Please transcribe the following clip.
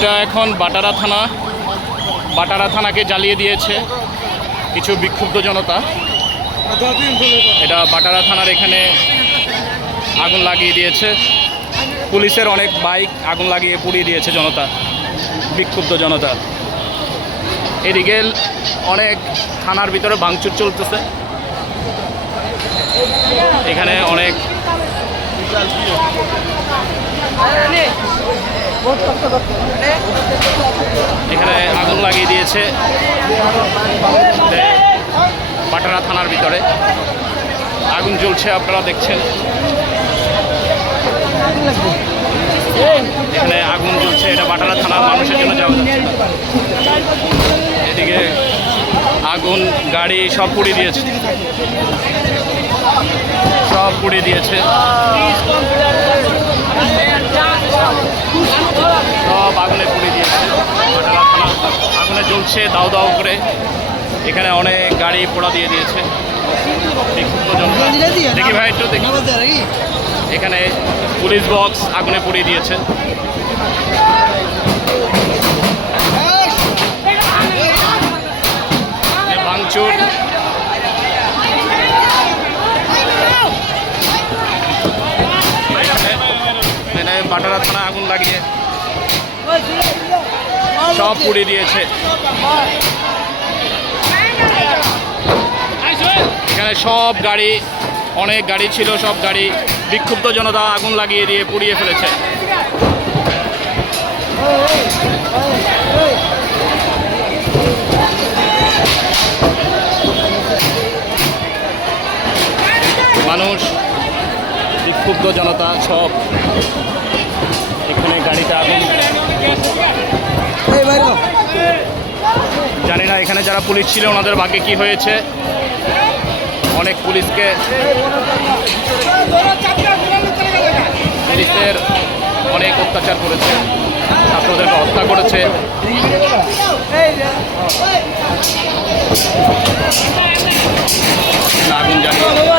এটা এখন বাটারা থানাকে জ্বালিয়ে দিয়েছে কিছু বিক্ষুব্ধ জনতা। এটা বাটারা থানার এখানে আগুন লাগিয়ে দিয়েছে, পুলিশের অনেক বাইক আগুন লাগিয়ে পুড়িয়ে দিয়েছে জনতা, বিক্ষুব্ধ জনতা। এদিকে অনেক থানার ভিতরে ভাঙচুর চলতেছে, এখানে অনেক এখানে আগুন লাগিয়ে দিয়েছে বাটারা থানার ভিতরে আগুন জ্বলছে, আপনারা দেখছেন এখানে আগুন জ্বলছে। এটা বাটারা থানার মানুষের জন্য যাওয়া যাচ্ছে। এদিকে আগুন, গাড়ি সব পুড়িয়ে দিয়েছে, সব পুড়িয়ে দিয়েছে, সব আগুনে পুড়িয়ে দিয়েছে। বাটারা থানা আগুনে জ্বলছে দাও দাও করে, এখানে অনেক গাড়ি পোড়া দিয়ে দিয়েছে। দেখি ভাই একটু দেখি, এখানে পুলিশ বক্স আগুনে পুড়িয়ে দিয়েছে। ভাঙচুর, এখানে বাটারা থানা আগুন লাগিয়ে সব পুড়িয়ে দিয়েছে। এখানে সব গাড়ি, অনেক গাড়ি ছিল, সব গাড়ি বিক্ষুব্ধ জনতা আগুন লাগিয়ে দিয়ে পুড়িয়ে ফেলেছে। মানুষ, বিক্ষুব্ধ জনতা সব এখানে গাড়িতে আগুন। জানি না এখানে যারা পুলিশ ছিল ওনাদের ভাগ্যে কি হয়েছে। অনেক পুলিশের অনেক অত্যাচার করেছে, ছাত্রদেরকে হত্যা করেছে। আগুন জ্বালিয়ে